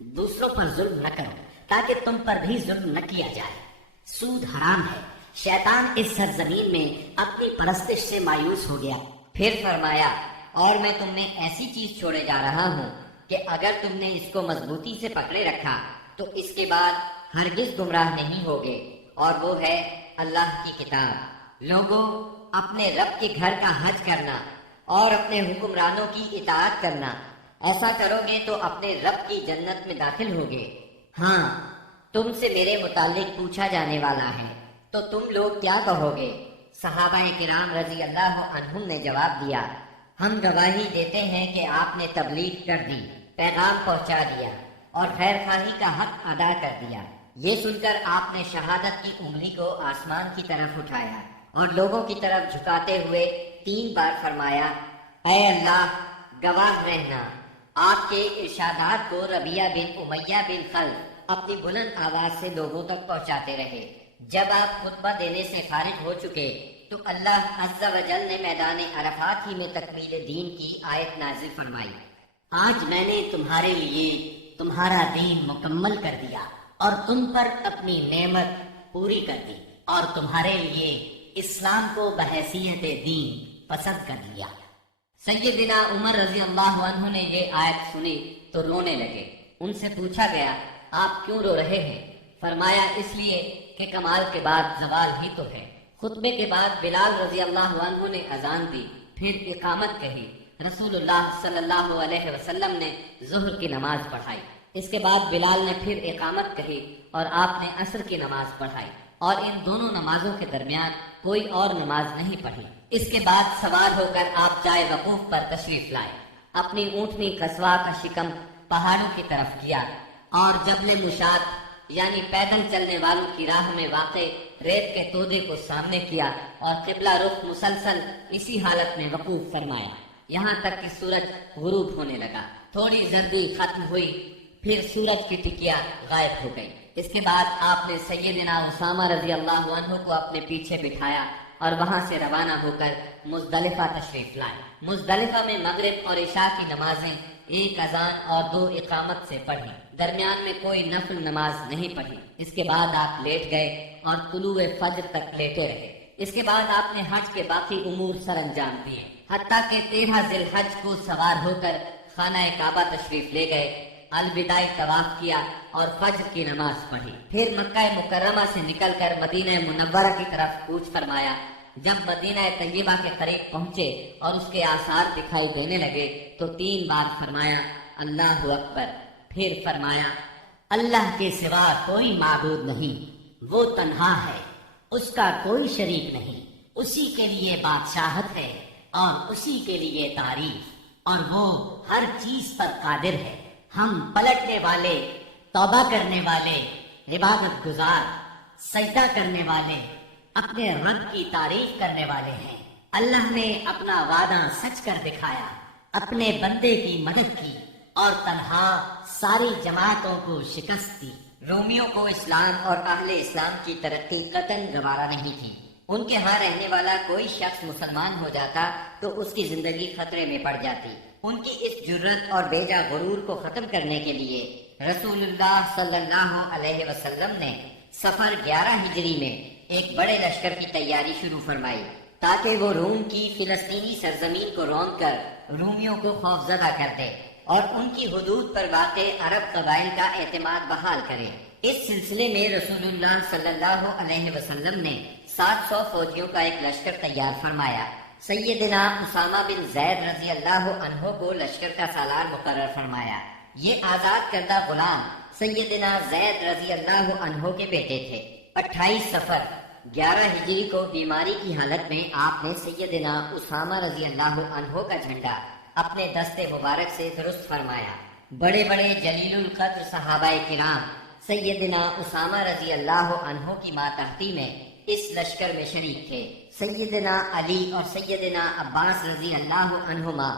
دوسروں پر ظلم نہ کرو تاکہ تم پر بھی ظلم نہ کیا جائے۔ سود حرام ہے۔ شیطان اس سرزمین میں اپنی پرستش سے مایوس ہو گیا۔ پھر فرمایا اور میں تم میں ایسی چیز چھوڑے جا رہا ہوں کہ اگر تم نے اس کو مضبوطی سے پکڑے رکھا تو اس کے بعد ہرگز گمراہ نہیں ہوگے، اور وہ ہے اللہ کی کتاب۔ لوگوں، اپنے رب کے گھر کا حج کرنا اور اپنے حکمرانوں کی اطاعت کرنا، ایسا کرو گے تو اپنے رب کی جنت میں داخل ہوگے۔ ہاں، تم سے میرے متعلق پوچھا جانے والا ہے تو تم لوگ کیا کہو گے؟ صحابہ کرام رضی اللہ عنہم نے جواب دیا، ہم گواہی دیتے ہیں کہ آپ نے تبلیغ کر دی، پیغام پہنچا دیا اور خیر خواہی کا حق ادا کر دیا۔ یہ سن کر آپ نے شہادت کی انگلی کو آسمان کی طرف اٹھایا اور لوگوں کی طرف جھکاتے ہوئے 3 بار فرمایا، اے اللہ، گواہ رہنا۔ آپ کے ارشادات کو ربیعہ بن امیہ بن خلف اپنی بلند آواز سے لوگوں تک پہنچاتے رہے۔ جب آپ خطبہ دینے سے فارغ ہو چکے تو اللہ عز و جل نے میدان عرفات ہی میں تکمیل دین کی آیت نازل فرمائی، آج میں نے تمہارے لیے تمہارا دین مکمل کر دیا اور تم پر اپنی نعمت پوری کر دی اور تمہارے لیے اسلام کو بحیثیت دین پسند کر لیا۔ سیدنا عمر رضی اللہ عنہ نے یہ آیت سنی تو رونے لگے۔ ان سے پوچھا گیا، آپ کیوں رو رہے ہیں؟ فرمایا، اس لیے کہ کمال کے بعد زوال ہی تو ہے۔ خطبے کے بعد بلال رضی اللہ عنہ نے اذان دی، پھر اقامت کہی۔ رسول اللہ صلی اللہ علیہ وسلم نے ظہر کی نماز پڑھائی۔ اس کے بعد بلال نے پھر اقامت کہی اور آپ نے عصر کی نماز پڑھائی، اور ان دونوں نمازوں کے درمیان کوئی اور نماز نہیں پڑھی۔ اس کے بعد سوار ہو کر آپ جائے وقوف پر تشریف لائے۔ اپنی اونٹنی قصوہ کا شکم پہاڑوں کی طرف کیا اور جبل مشات یعنی پیدل چلنے والوں کی راہ میں واقع ریت کے تودے کو سامنے کیا اور قبلہ رخ مسلسل اسی حالت میں وقوف فرمایا، یہاں تک کہ سورج غروب ہونے لگا۔ تھوڑی زردی ختم ہوئی، پھر سورج کی ٹکیا غائب ہو گئی۔ اس کے بعد آپ نے سیدنا اسامہ رضی اللہ عنہ کو اپنے پیچھے بٹھایا اور وہاں سے روانہ ہو کر مزدلفہ تشریف لائے۔ مزدلفہ میں مغرب اور عشاء کی نمازیں 1 اذان اور 2 اقامت سے پڑھی، درمیان میں کوئی نفل نماز نہیں پڑھی۔ اس کے بعد آپ لیٹ گئے اور طلوع فجر تک لیٹے رہے۔ اس کے بعد آپ نے حج کے باقی امور سر انجام دیے، حتیٰ کہ 13 ذی الحج کو سوار ہو کر خانہ کعبہ تشریف لے گئے، الوداعی طواف کیا اور فجر کی نماز پڑھی۔ پھر مکہ مکرمہ سے نکل کر مدینہ منورہ کی طرف کوچ فرمایا۔ جب مدینہ طیبہ کے قریب پہنچے اور اس کے آثار دکھائی دینے لگے تو 3 بار فرمایا، اللہ اکبر۔ پھر فرمایا، اللہ کے سوا کوئی معبود نہیں، وہ تنہا ہے، اس کا کوئی شریک نہیں، اسی کے لیے بادشاہت ہے اور اسی کے لیے تعریف، اور وہ ہر چیز پر قادر ہے۔ ہم پلٹنے والے، توبہ کرنے والے، عبادت گزار، سجدہ کرنے والے، اپنے رب کی تعریف کرنے والے ہیں۔ اللہ نے اپنا وعدہ سچ کر دکھایا، اپنے بندے کی مدد کی اور تنہا ساری جماعتوں کو شکست دی۔ رومیوں کو اسلام اور اہل اسلام کی ترقی قطعاً گوارا نہیں تھی۔ ان کے ہاں رہنے والا کوئی شخص مسلمان ہو جاتا تو اس کی زندگی خطرے میں پڑ جاتی۔ ان کی اس جرت اور بیجا غرور کو ختم کرنے کے لیے رسول اللہ صلی اللہ علیہ وسلم نے سفر 11 ہجری میں ایک بڑے لشکر کی تیاری شروع فرمائی تاکہ وہ روم کی فلسطینی سرزمین کو روند کر رومیوں کو خوفزدہ کر دے اور ان کی حدود پر واقع عرب قبائل کا اعتماد بحال کرے۔ اس سلسلے میں رسول اللہ صلی اللہ علیہ وسلم نے 700 فوجیوں کا ایک لشکر تیار فرمایا۔ سیدنا اسامہ بن زید رضی اللہ عنہ کو لشکر کا سالار مقرر فرمایا۔ یہ آزاد کردہ غلام سیدنا زید رضی اللہ عنہ کے بیٹے تھے۔ 28 صفر 11 ہجری کو بیماری کی حالت میں آپ نے سیدنا اسامہ رضی اللہ عنہ کا جھنڈا اپنے دستے مبارک سے درست فرمایا۔ بڑے بڑے جلیل القدر صحابہ کرام سیدنا اسامہ رضی اللہ عنہ کی ماتحتی میں اس لشکر میں شریک تھے۔ سیدنا علی اور سیدنا عباس رضی اللہ عنہما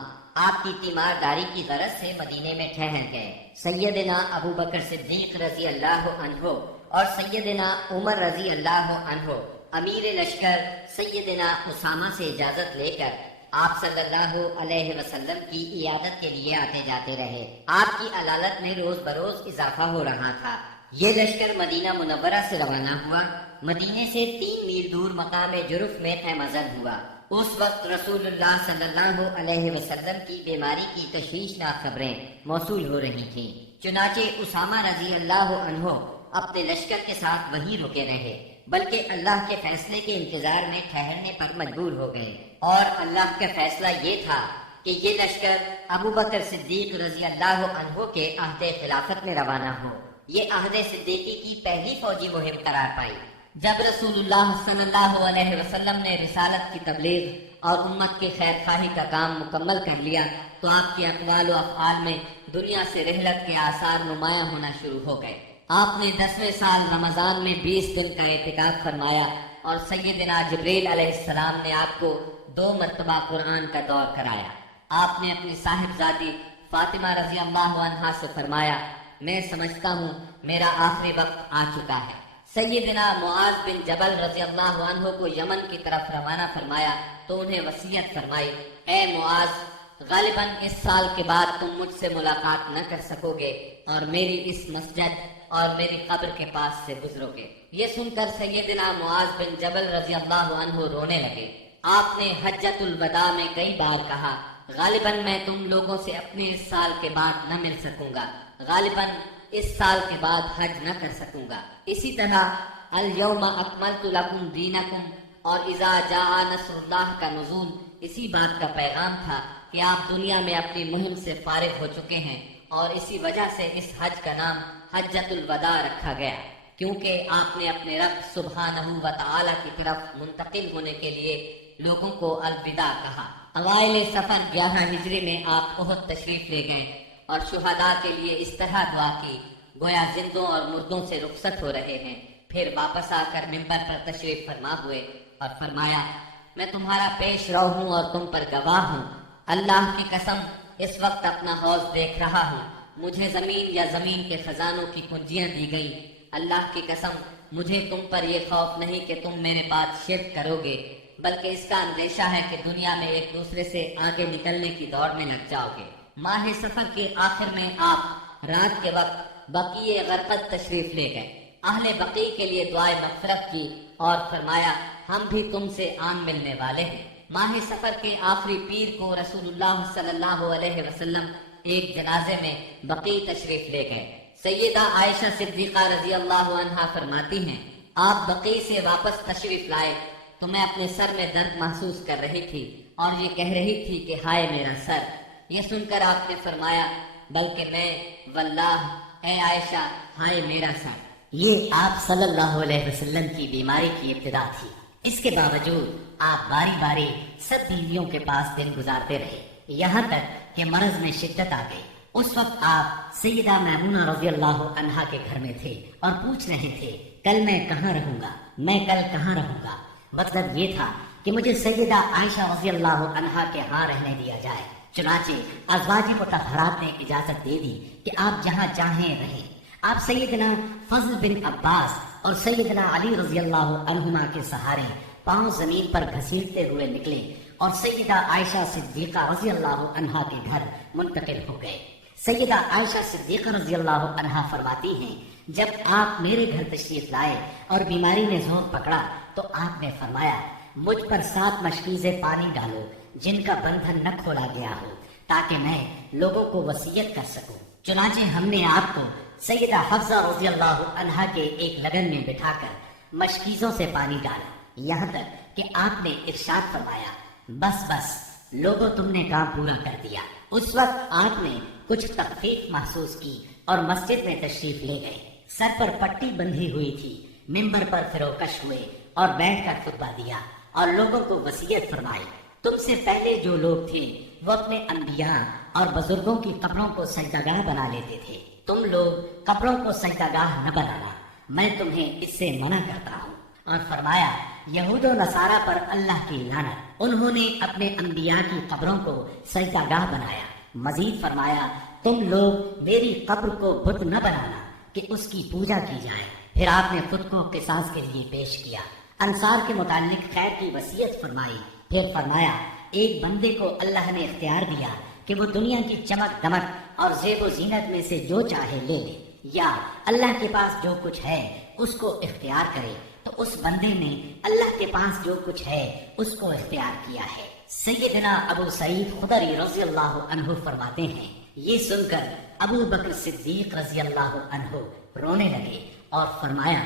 آپ کی تیمارداری کی غرض سے مدینے میں ٹھہر گئے۔ سیدنا ابو بکر صدیق رضی اللہ عنہ اور سیدنا عمر رضی اللہ عنہ امیر لشکر سیدنا اسامہ سے اجازت لے کر آپ صلی اللہ علیہ وسلم کی عیادت کے لیے آتے جاتے رہے۔ آپ کی علالت میں روز بروز اضافہ ہو رہا تھا۔ یہ لشکر مدینہ منورہ سے روانہ ہوا۔ مدینے سے 3 میل دور مقام جرف میں خیمہ زن ہوا۔ اس وقت رسول اللہ صلی اللہ علیہ وسلم کی بیماری کی تشویشناک خبریں موصول ہو رہی تھیں۔ چنانچہ اسامہ رضی اللہ عنہ اپنے لشکر کے ساتھ وہیں رکے رہے، بلکہ اللہ کے فیصلے کے انتظار میں ٹھہرنے پر مجبور ہو گئے۔ اور اللہ کا فیصلہ یہ تھا کہ یہ لشکر ابو بکر صدیق رضی اللہ عنہ کے عہد خلافت میں روانہ ہو۔ یہ عہد صدیقی کی پہلی فوجی مہم قرار پائی۔ جب رسول اللہ صلی اللہ علیہ وسلم نے رسالت کی تبلیغ اور امت کی خیر خواہی کا کام مکمل کر لیا تو آپ کے اقوال و افعال میں دنیا سے رحلت کے آثار نمایاں ہونا شروع ہو گئے۔ آپ نے 10ویں سال رمضان میں 20 دن کا اعتکاف فرمایا اور سیدنا جبریل علیہ السلام نے آپ کو 2 مرتبہ قرآن کا دور کرایا۔ آپ نے اپنی صاحبزادی فاطمہ رضی اللہ عنہا سے فرمایا، میں سمجھتا ہوں میرا آخری وقت آ چکا ہے۔ سیدنا معاذ بن جبل رضی اللہ عنہ کو یمن کی طرف روانہ فرمایا تو انہیں وصیت فرمائی، اے معاذ، غالباً اس سال کے بعد تم مجھ سے ملاقات نہ کر سکو گے اور میری اس مسجد اور میری قبر کے پاس سے گزرو گے۔ یہ سن کر سیدنا معاذ بن جبل رضی اللہ عنہ رونے لگے۔ آپ نے حجۃ الوداع میں کئی بار کہا، غالباً میں تم لوگوں سے اپنے اس سال کے بعد نہ مل سکوں گا، غالباً اس سال کے بعد حج نہ کر سکوں گا۔ اسی طرح الیوم اکملت لکم دینکم اور اذا جاء نصر اللہ کا نزول اسی بات کا پیغام تھا کہ آپ دنیا میں اپنی مہم سے فارغ ہو چکے ہیں، اور اسی وجہ سے اس حج کا نام حجۃ الوداع رکھا گیا، کیونکہ آپ نے اپنے رب سبحانہ و تعالی کی طرف منتقل ہونے کے لیے لوگوں کو الوداع کہا۔ اوائل سفر 11 ہجری میں آپ احد تشریف لے گئے اور شہداء کے لیے اس طرح دعا کی گویا زندوں اور مردوں سے رخصت ہو رہے ہیں۔ پھر واپس آ کر منبر پر تشریف فرما ہوئے اور فرمایا، میں تمہارا پیش رو ہوں اور تم پر گواہ ہوں، اللہ کی قسم اس وقت اپنا حوض دیکھ رہا ہوں، مجھے زمین یا زمین کے خزانوں کی کنجیاں دی گئی، اللہ کی قسم مجھے تم پر یہ خوف نہیں کہ تم میرے بعد شرک کرو گے، بلکہ اس کا اندیشہ ہے کہ دنیا میں ایک دوسرے سے آگے نکلنے کی دوڑ میں لگ جاؤ گے۔ ماہ سفر کے آخر میں آپ رات کے وقت بقیع غرقد تشریف لے گئے، اہل بقیع کے لیے دعائے مغفرت کی اور فرمایا، ہم بھی تم سے عام ملنے والے ہیں۔ ماہ سفر کے آخری پیر کو رسول اللہ صلی اللہ علیہ وسلم ایک جنازے میں بقیع تشریف لے گئے۔ سیدہ عائشہ صدیقہ رضی اللہ عنہا فرماتی ہیں، آپ بقیع سے واپس تشریف لائے تو میں اپنے سر میں درد محسوس کر رہی تھی اور یہ کہہ رہی تھی کہ ہائے میرا سر۔ یہ سن کر آپ نے فرمایا، بلکہ میں واللہ اے عائشہ ہائے میرا سر۔ یہ آپ صلی اللہ علیہ وسلم کی بیماری کی ابتدا تھی۔ اس کے باوجود آپ باری باری سب بیویوں کے پاس دن گزارتے رہے، یہاں تک کہ مرض میں شدت آ گئی۔ اس وقت آپ سیدہ میمونہ رضی اللہ عنہا کے گھر میں تھے اور پوچھ رہے تھے، کل میں کہاں رہوں گا، میں کل کہاں رہوں گا۔ مطلب یہ تھا کہ مجھے سیدہ عائشہ رضی اللہ عنہا کے ہاں رہنے دیا جائے۔ چنانچہ ازواج مطہرات نے اجازت دے دی کہ آپ جہاں چاہیں رہیں۔ آپ سیدنا فضل بن عباس اور سیدنا علی رضی اللہ عنہما کے سہارے پاؤں زمین پر گھسیٹتے ہوئے نکلے اور سیدہ عائشہ صدیقہ رضی اللہ عنہا کے گھر منتقل ہو گئے۔ سیدہ عائشہ صدیقہ رضی اللہ عنہا فرماتی ہیں، جب آپ میرے گھر تشریف لائے اور بیماری نے زور پکڑا تو آپ نے فرمایا، مجھ پر 7 مشکیزیں پانی ڈالو جن کا بندھن نہ کھولا گیا ہو، تاکہ میں لوگوں کو وصیت کر سکوں۔ چنانچہ ہم نے آپ کو سیدہ حفصہ رضی اللہ عنہا کے ایک لگن میں بٹھا کر مشکیزوں سے پانی ڈالا، یہاں تک کہ آپ نے ارشاد فرمایا، بس بس لوگوں تم نے کام پورا کر دیا۔ اس وقت آپ نے کچھ تخفیف محسوس کی اور مسجد میں تشریف لے گئے۔ سر پر پٹی بندھی ہوئی تھی، منبر پر فروکش ہوئے اور بیٹھ کر خطبہ دیا اور لوگوں کو وصیت فرمائی، تم سے پہلے جو لوگ تھے وہ اپنے انبیاء اور بزرگوں کی قبروں کو سجدہ بنا لیتے تھے، تم لوگ قبروں کو سجدہ گاہ نہ بنانا، میں تمہیں اس سے منع کرتا ہوں۔ اور فرمایا، یہود و نصارہ پر اللہ کی لعنت، انہوں نے اپنے انبیاء کی قبروں کو سجدہ گاہ بنایا۔ مزید فرمایا، تم لوگ میری قبر کو بت نہ بنانا کہ اس کی پوجا کی جائے۔ پھر آپ نے خود کو قصاص کے لیے پیش کیا، انصار کے متعلق خیر کی وصیت فرمائی۔ پھر فرمایا، ایک بندے کو اللہ نے اختیار دیا کہ وہ دنیا کی چمک دمک اور زیب و زینت میں سے جو چاہے لے لے، یا اللہ کے پاس جو کچھ ہے اس کو اختیار کرے، تو اس بندے نے اللہ کے پاس جو کچھ ہے اس کو اختیار کیا ہے۔ سیدنا ابو سعید خدری رضی اللہ عنہ فرماتے ہیں، یہ سن کر ابو بکر صدیق رضی اللہ عنہ رونے لگے اور فرمایا،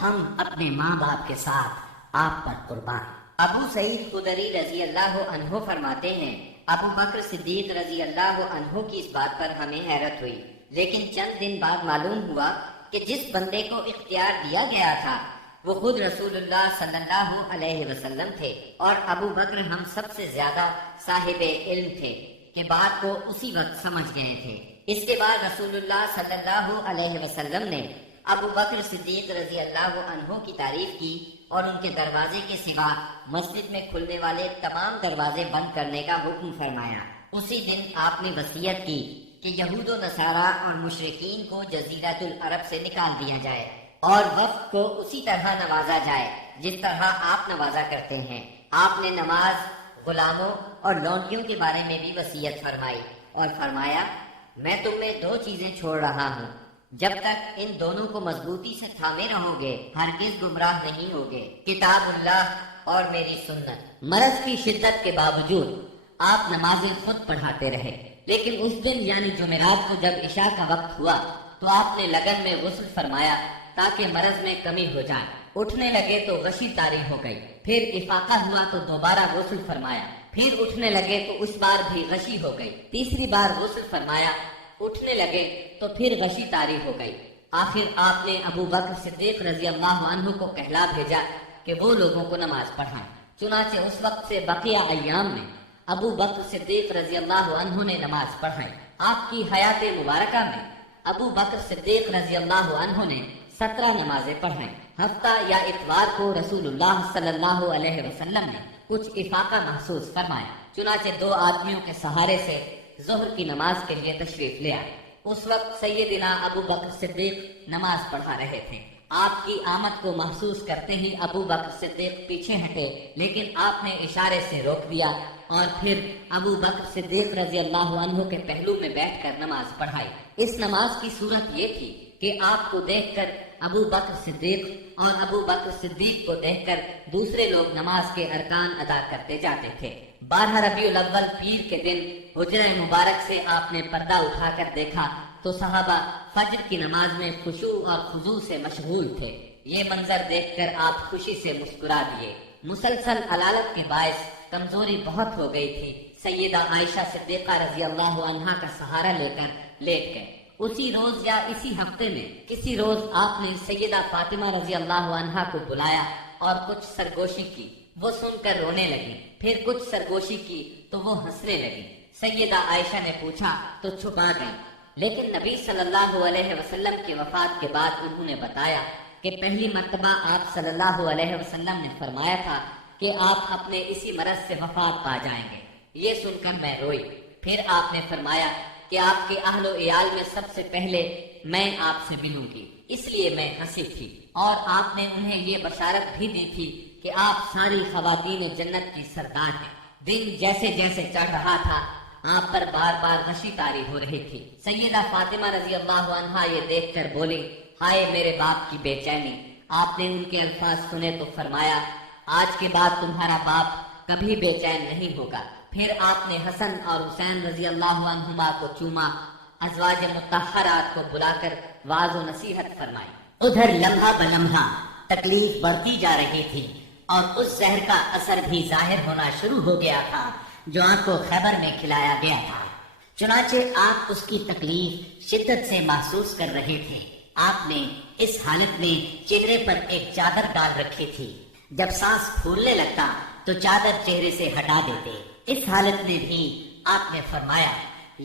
ہم اپنے ماں باپ کے ساتھ آپ پر قربان۔ ابو سعید خدری رضی اللہ عنہ فرماتے ہیں، ابو بکر صدیق رضی اللہ عنہ کی اس بات پر ہمیں حیرت ہوئی، لیکن چند دن بعد معلوم ہوا کہ جس بندے کو اختیار دیا گیا تھا وہ خود رسول اللہ صلی اللہ علیہ وسلم تھے، اور ابو بکر ہم سب سے زیادہ صاحب علم تھے کہ بات کو اسی وقت سمجھ گئے تھے۔ اس کے بعد رسول اللہ صلی اللہ علیہ وسلم نے ابو بکر صدیق رضی اللہ عنہ کی تعریف کی اور ان کے دروازے کے سوا مسجد میں کھلنے والے تمام دروازے بند کرنے کا حکم فرمایا۔ اسی دن آپ نے وصیت کی کہ یہود و نصارہ اور مشرکین کو جزیرۃ العرب سے نکال دیا جائے اور وفد کو اسی طرح نوازا جائے جس طرح آپ نوازا کرتے ہیں۔ آپ نے نماز، غلاموں اور لونڈیوں کے بارے میں بھی وصیت فرمائی اور فرمایا، میں تم میں دو چیزیں چھوڑ رہا ہوں، جب تک ان دونوں کو مضبوطی سے تھامے رہو گے ہرگز گمراہ نہیں ہوگے، کتاب اللہ اور میری سنت۔ مرض کی شدت کے باوجود آپ نمازیں خود پڑھاتے رہے، لیکن اس دن یعنی جمعرات کو جب عشاء کا وقت ہوا تو آپ نے لگن میں غسل فرمایا تاکہ مرض میں کمی ہو جائے۔ اٹھنے لگے تو غشی طاری ہو گئی، پھر افاقہ ہوا تو دوبارہ غسل فرمایا، پھر اٹھنے لگے تو اس بار بھی غشی ہو گئی، تیسری بار غسل فرمایا، اٹھنے لگے تو پھر غشی طاری ہو گئی۔ آخر آپ نے ابو بکر صدیق رضی اللہ عنہ کو کہلا بھیجا کہ وہ لوگوں کو نماز پڑھائیں۔ چنانچہ اس وقت سے بقیہ ایام میں ابو بکر صدیق رضی اللہ عنہ نے نماز پڑھائی۔ آپ کی حیات مبارکہ میں ابو بکر صدیق رضی اللہ عنہ نے 17 نمازیں پڑھائیں۔ ہفتہ یا اتوار کو رسول اللہ صلی اللہ علیہ وسلم نے کچھ افاقہ محسوس فرمایا، چنانچہ 2 آدمیوں کے سہارے سے ظہر کی نماز کے لیے تشریف لے آئے۔ اس وقت سیدنا ابو بکر صدیق نماز پڑھا رہے تھے۔ آپ کی آمد کو محسوس کرتے ہی ابو بکر صدیق پیچھے ہٹے، لیکن آپ نے اشارے سے روک دیا اور پھر ابو بکر صدیق رضی اللہ عنہ کے پہلو میں بیٹھ کر نماز پڑھائی۔ اس نماز کی صورت یہ تھی کہ آپ کو دیکھ کر ابو بکر صدیق اور ابو بکر صدیق کو دیکھ کر دوسرے لوگ نماز کے ارکان ادا کرتے جاتے تھے۔ 12 ربیع الاول پیر کے دن حجرہ مبارک سے آپ نے پردہ اٹھا کر دیکھا تو صحابہ فجر کی نماز میں خشوع اور خضوع سے مشغول تھے۔ یہ منظر دیکھ کر آپ خوشی سے مسکرا دیے۔ مسلسل علالت کے باعث کمزوری بہت ہو گئی تھی۔ سیدہ عائشہ صدیقہ رضی اللہ عنہا کا سہارا لے کر لیٹ گئے۔ اسی روز یا اسی ہفتے میں کسی روز آپ نے سیدہ فاطمہ رضی اللہ عنہا کو بلایا اور کچھ سرگوشی کی۔ وہ سن کر رونے لگی، پھر کچھ سرگوشی کی تو وہ ہنسنے لگی۔ سیدہ عائشہ نے پوچھا تو چھپا گئی، لیکن نبی صلی اللہ علیہ وسلم کے وفات کے بعد انہوں نے بتایا کہ پہلی مرتبہ آپ صلی اللہ علیہ وسلم نے فرمایا تھا کہ آپ اپنے اسی مرض سے وفات پا جائیں گے۔ یہ سن کر میں روئی۔ پھر آپ نے فرمایا کہ آپ کے اہل و عیال میں سب سے پہلے میں آپ سے ملوں گی، اس لیے میں ہنسی تھی، اور آپ نے انہیں یہ بشارت بھی دی تھی کہ آپ ساری خواتین جنت کی سردار ہیں۔ دن جیسے جیسے چڑھ رہا تھا آپ پر بار بار غشی طاری ہو رہی تھی۔ سیدہ فاطمہ رضی اللہ عنہا یہ دیکھ کر بولی، ہائے میرے باپ کی بے چینی۔ آپ نے ان کے الفاظ سنے تو فرمایا، آج کے بعد تمہارا باپ کبھی بے چین نہیں ہوگا۔ پھر آپ نے حسن اور حسین رضی اللہ عنہما کو چوما، ازواج مطہرات کو بلا کر واعظ و نصیحت فرمائی۔ ادھر لمحہ بلمحہ تکلیف بڑھتی جا رہی تھی اور اس زہر کا اثر بھی ظاہر ہونا شروع ہو گیا تھا جو آپ کو خیبر میں کھلایا گیا تھا۔ چنانچہ آپ اس کی تکلیف شدت سے محسوس کر رہے تھے۔ آپ نے اس حالت میں چہرے پر ایک چادر ڈال رکھی تھی، جب سانس پھولنے لگتا تو چادر چہرے سے ہٹا دیتے۔ اس حالت میں بھی آپ نے فرمایا،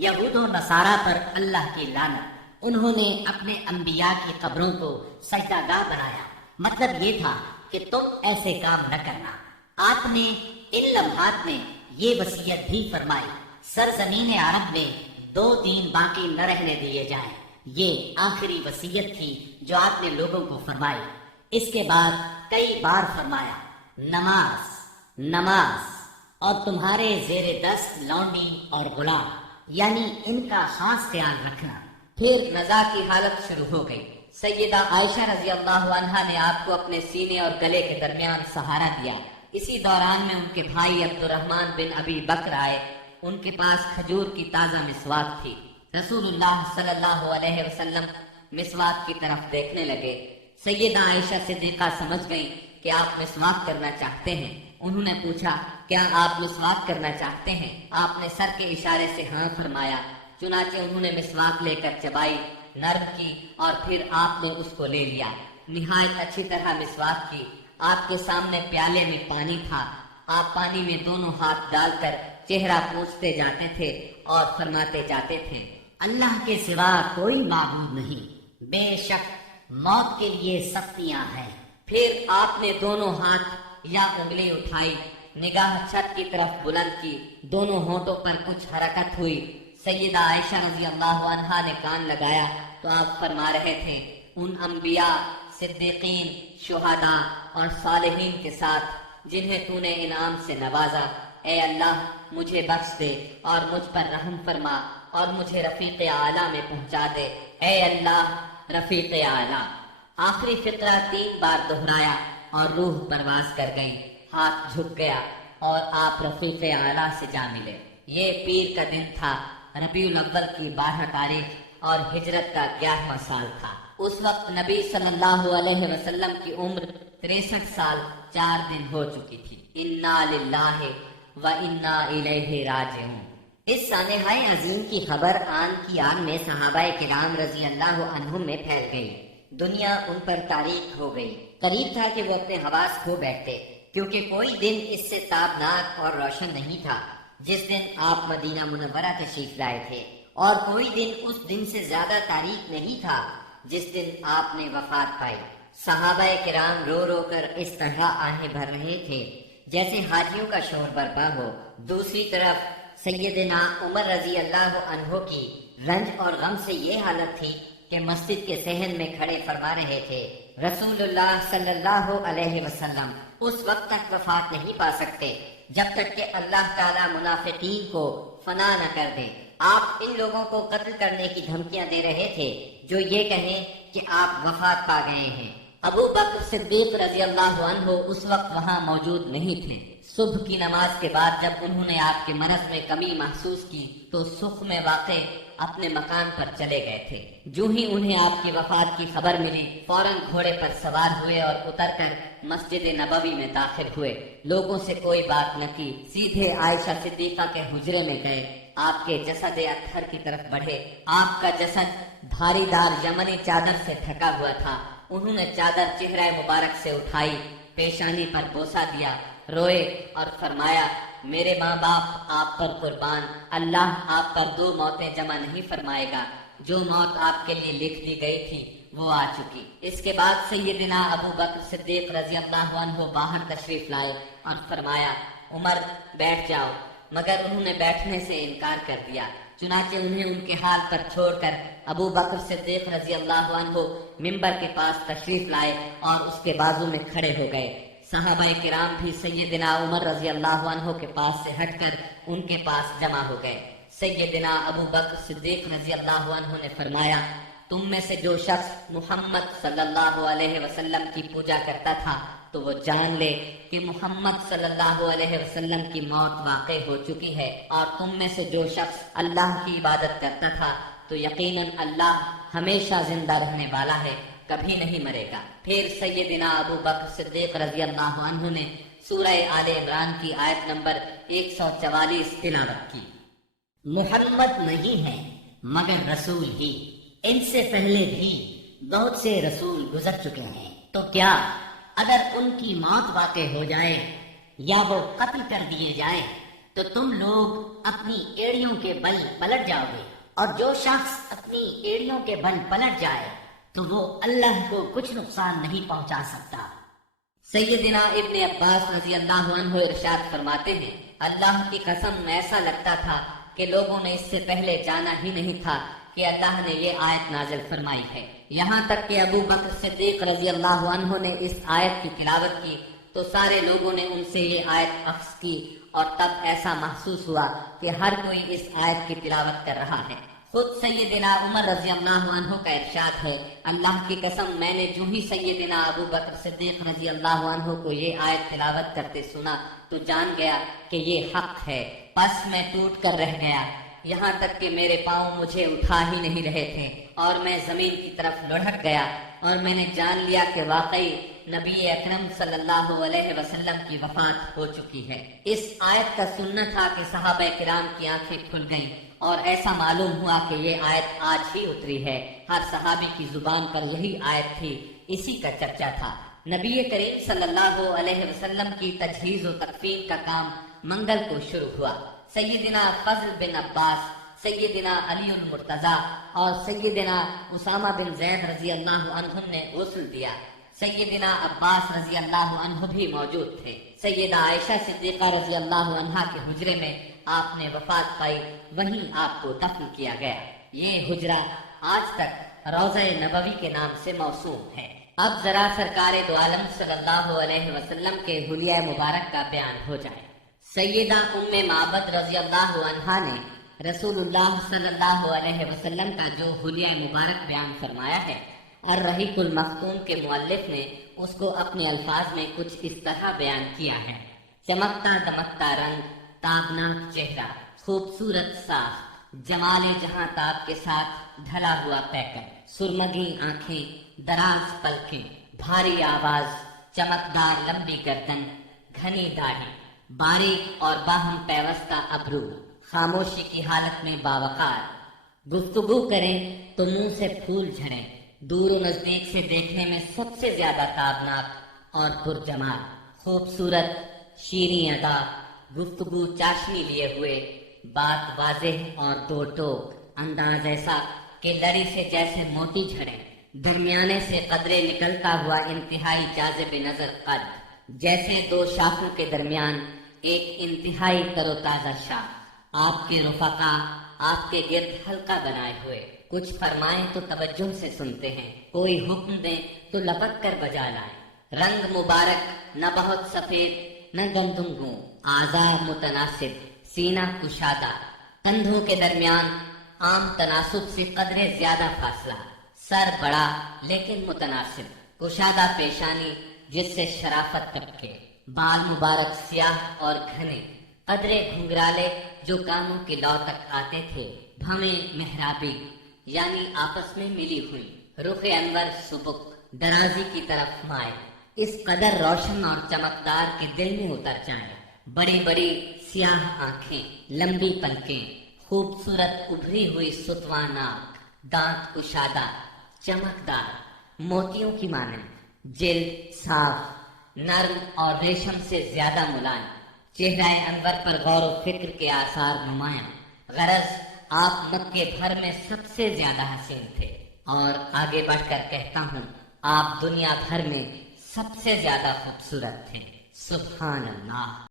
یہود و نصارہ پر اللہ کی لعنت، انہوں نے اپنے انبیاء کی قبروں کو سجدہ گاہ بنایا۔ مطلب یہ تھا کہ تم ایسے کام نہ کرنا۔ آپ نے ان لمحات میں یہ وصیت بھی فرمائی، سرزمین عرب میں 2 دن باقی نہ رہنے دیے جائیں۔ یہ آخری وصیت تھی جو آپ نے لوگوں کو فرمائی۔ اس کے بعد کئی بار فرمایا، نماز نماز اور تمہارے زیر دست لونڈی اور غلام، یعنی ان کا خاص خیال رکھنا۔ پھر نزاع کی حالت شروع ہو گئی۔ سیدہ عائشہ رضی اللہ عنہا نے آپ کو اپنے سینے اور گلے کے درمیان سہارا دیا۔ اسی دوران میں ان کے بھائی عبد الرحمن بن ابی بکر آئے۔ ان کے پاس کھجور کی تازہ مسواک تھی۔ رسول اللہ صلی اللہ علیہ وسلم مسواک کی طرف دیکھنے لگے۔ سیدہ عائشہ صدیقہ سمجھ گئیں کہ آپ مسواک کرنا چاہتے ہیں۔ انہوں نے پوچھا، کیا آپ مسواک کرنا چاہتے ہیں؟ آپ نے سر کے اشارے سے ہاں فرمایا۔ چنانچہ انہوں نے مسواک لے کر چبائی، نرم کی اور پھر آپ نے اس کو لے لیا۔ نہایت اچھی طرح مسواک کی۔ آپ کے سامنے پیالے میں پانی تھا۔ آپ پانی میں دونوں ہاتھ ڈال کر چہرہ پوچھتے جاتے تھے اور فرماتے جاتے تھے، اللہ کے سوا کوئی معبود نہیں، بے شک موت کے لیے سختیاں ہیں۔ پھر آپ نے دونوں ہاتھ یا انگلی اٹھائی، نگاہ چھت کی طرف بلند کی، دونوں ہونٹوں پر کچھ حرکت ہوئی۔ سیدہ عائشہ رضی اللہ عنہا نے کان لگایا تو آپ فرما رہے تھے، ان انبیاء، صدیقین، شہداء اور صالحین کے ساتھ جنہیں تو نے انعام سے نوازا، اے اللہ مجھے بخش دے اور مجھ پر رحم فرما اور مجھے رفیق اعلیٰ میں پہنچا دے، اے اللہ رفیق اعلیٰ۔ آخری فقرہ 3 بار دہرایا اور روح پرواز کر گئی، ہاتھ جھک گیا اور آپ رفیق اعلیٰ سے جا ملے۔ یہ پیر کا دن تھا، ربیع الاول کی 12 تاریخ اور ہجرت کا 11واں سال تھا۔ اس وقت نبی صلی اللہ علیہ وسلم کی عمر 63 سال 4 دن ہو چکی تھی۔ انا للہ و انا الیہ راجعون۔ اس سانحہ عظیم کی خبر آن کی آن میں صحابہ کرام رضی اللہ عنہم میں پھیل گئی۔ دنیا ان پر تاریک ہو گئی۔ قریب تھا کہ وہ اپنے حواس کھو بیٹھتے، کیونکہ کوئی دن اس سے تابناک اور روشن نہیں تھا جس دن آپ مدینہ منورہ تشریف لائے تھے، اور کوئی دن اس دن سے زیادہ تاریک نہیں تھا جس دن آپ نے وفات پائی۔ صحابہ کرام رو رو کر اس طرح آہیں بھر رہے تھے جیسے حاجیوں کا شور برپا ہو۔ دوسری طرف سیدنا عمر رضی اللہ عنہ کی رنج اور غم سے یہ حالت تھی کہ مسجد کے صحن میں کھڑے فرما رہے تھے، رسول اللہ صلی اللہ علیہ وسلم اس وقت تک وفات نہیں پا سکتے جب تک کہ اللہ تعالی منافقین کو فنا نہ کر دے۔ آپ ان لوگوں کو قتل کرنے کی دھمکیاں دے رہے تھے جو یہ کہیں کہ آپ وفات پا گئے ہیں۔ ابو بکر صدیق رضی اللہ عنہ اس وقت وہاں موجود نہیں تھے۔ صبح کی نماز کے بعد جب انہوں نے آپ کے مرض میں کمی محسوس کی تو سکھ میں واقع اپنے مکان پر چلے گئے تھے۔ جو ہی انہیں آپ کی وفات کی خبر ملی، فوراً گھوڑے پر سوار ہوئے اور اتر کر مسجد نبوی میں داخل ہوئے۔ لوگوں سے کوئی بات نہ کی، سیدھے عائشہ صدیقہ کے حجرے میں گئے۔ آپ کے جسد اطہر کی طرف بڑھے۔ آپ کا جسد دھاری دار یمنی چادر سے ڈھکا ہوا تھا۔ انہوں نے چادر چہرہ مبارک سے اٹھائی، پیشانی پر بوسہ دیا، روئے اور فرمایا، میرے ماں باپ آپ پر قربان، اللہ آپ پر 2 موتیں جمع نہیں فرمائے گا۔ جو موت آپ کے لیے لکھ دی گئی تھی وہ آ چکی۔ اس کے بعد سیدنا ابو بکر صدیق رضی اللہ عنہ باہر تشریف لائے اور فرمایا، عمر بیٹھ جاؤ، مگر انہوں نے بیٹھنے سے انکار کر دیا۔ چنانچہ انہیں ان کے حال پر چھوڑ کر ابو بکر صدیق رضی اللہ عنہ منبر کے پاس تشریف لائے اور اس کے بازو میں کھڑے ہو گئے۔ صحابہ کرام بھی سیدنا عمر رضی اللہ عنہ کے پاس سے ہٹ کر ان کے پاس جمع ہو گئے۔ سیدنا ابو بکر صدیق رضی اللہ عنہ نے فرمایا، تم میں سے جو شخص محمد صلی اللہ علیہ وسلم کی پوجا کرتا تھا تو وہ جان لے کہ محمد صلی اللہ علیہ وسلم کی موت واقع ہو چکی ہے، اور تم میں سے جو شخص اللہ کی عبادت کرتا تھا تو یقیناً اللہ ہمیشہ زندہ رہنے والا ہے، کبھی نہیں مرے گا۔ پھر سیدنا ابو بکر صدیق رضی اللہ عنہ نے سورہ آل عمران کی آیت نمبر 144 تلاوت کی۔ محمد نہیں ہے مگر رسول ہی، ان سے پہلے بھی بہت سے رسول گزر چکے ہیں، تو کیا اگر ان کی موت واقع ہو جائے یا وہ قتل کر دیے جائے تو تم لوگ اپنی ایڑیوں کے بل پلٹ جاؤ گے، اور جو شخص اپنی ایڑیوں کے بل پلٹ جائے تو وہ اللہ کو کچھ نقصان نہیں پہنچا سکتا۔ سیدنا ابن عباس رضی اللہ عنہ ارشاد فرماتے ہیں، اللہ کی قسم ایسا لگتا تھا کہ لوگوں نے اس سے پہلے جانا ہی نہیں تھا کہ اللہ نے یہ آیت نازل فرمائی ہے۔ یہاں تک کہ ابو بکر صدیق رضی اللہ عنہ نے اس آیت کی تلاوت کی تو سارے لوگوں نے ان سے یہ آیت اخذ کی اور تب ایسا محسوس ہوا کہ ہر کوئی اس آیت کی تلاوت کر رہا ہے۔ خود سیدنا عمر رضی اللہ عنہ کا ارشاد ہے، اللہ کی قسم میں نے جو ہی سیدنا ابو بکر صدیق رضی اللہ عنہ کو یہ آیت تلاوت کرتے سنا تو جان گیا کہ یہ حق ہے، پس میں ٹوٹ کر رہ گیا، یہاں تک کہ میرے پاؤں مجھے اٹھا ہی نہیں رہے تھے اور میں زمین کی طرف لڑھک گیا، اور میں نے جان لیا کہ واقعی نبی اکرم صلی اللہ علیہ وسلم کی وفات ہو چکی ہے۔ اس آیت کا سننا تھا کہ صحابہ کرام کی آنکھیں کھل گئیں اور ایسا معلوم ہوا کہ یہ آیت آج ہی اتری ہے۔ ہر صحابی کی زبان پر یہی آیت تھی، اسی کا چرچا تھا۔ نبی کریم صلی اللہ علیہ وسلم کی تجہیز و تکفین کا کام منگل کو شروع ہوا۔ سیدنا فضل بن عباس، سیدنا علی المرتضی اور سیدنا اسامہ بن زید رضی اللہ عنہ نے غسل دیا۔ سیدنا عباس رضی اللہ عنہ بھی موجود تھے۔ سیدہ عائشہ صدیقہ رضی اللہ عنہا کے حجرے میں آپ نے وفات پائی، وہیں آپ کو دفن کیا گیا۔ یہ حجرہ آج تک روضہ نبوی کے نام سے موسوم ہے۔ اب ذرا سرکار دو عالم صلی اللہ علیہ وسلم کے حلیہ مبارک کا بیان ہو جائے۔ سیدہ ام معبد رضی اللہ عنہا نے رسول اللہ صلی اللہ علیہ وسلم کا جو حلیہ مبارک بیان فرمایا ہے، الرحیق المختوم کے مؤلف نے اس کو اپنے الفاظ میں کچھ اس طرح بیان کیا ہے: چمکتا دمکتا رنگ، تابناک چہرہ، خوبصورت صاف، جمال جہاں تاب کے ساتھ ڈھلا ہوا پیکر، سرمگی آنکھیں، دراز پلکیں، بھاری آواز، چمکدار لمبی گردن، گھنی داڑھی، باریک اور باہم پیوستہ ابرو، خاموشی کی حالت میں باوقار، گفتگو کریں تو منہ سے پھول جھڑیں، دور و نزدیک سے دیکھنے میں سب سے زیادہ تابناک اور پرجمال، خوبصورت، شیریں ادا، گفتگو چاشنی لیے ہوئے، بات واضح اور دو ٹوک، انداز ایسا کہ لڑی سے جیسے موتی جھڑے، درمیانے سے قدرے نکلتا ہوا انتہائی جاذب نظر قد، جیسے دو شاخوں کے درمیان ایک انتہائی تر و تازہ شاخ، آپ کے رفقا آپ کے گرد حلقہ بنائے ہوئے، کچھ فرمائیں تو توجہ سے سنتے ہیں، کوئی حکم دیں تو لپک کر بجا لائیں، رنگ مبارک نہ بہت سفید نہ گندم، اعضاء متناسب، سینہ کشادہ، کندھوں کے درمیان عام تناسب سے قدرے زیادہ فاصلہ، سر بڑا لیکن متناسب، کشادہ پیشانی جس سے شرافت ٹپکے، بال مبارک سیاہ اور گھنے، قدرے گھنگرالے جو کانوں کے لو تک آتے تھے، بھویں محرابی یعنی آپس میں ملی ہوئی، رخ انور سبک، درازی کی طرف مائل، اس قدر روشن اور چمکدار کے دل میں اتر جائیں، بڑی بڑی سیاہ آنکھیں، لمبی پلکیں، خوبصورت ابھری ہوئی ستواں ناک، دانت کشادہ، چمکدار، موتیوں کی مانند، جلد صاف، نرم اور ریشم سے زیادہ ملائم، چہرہ انور پر غور و فکر کے آثار نمایاں، غرض آپ مکے بھر میں سب سے زیادہ حسین تھے، اور آگے بڑھ کر کہتا ہوں آپ دنیا بھر میں سب سے زیادہ خوبصورت تھے۔ سبحان اللہ۔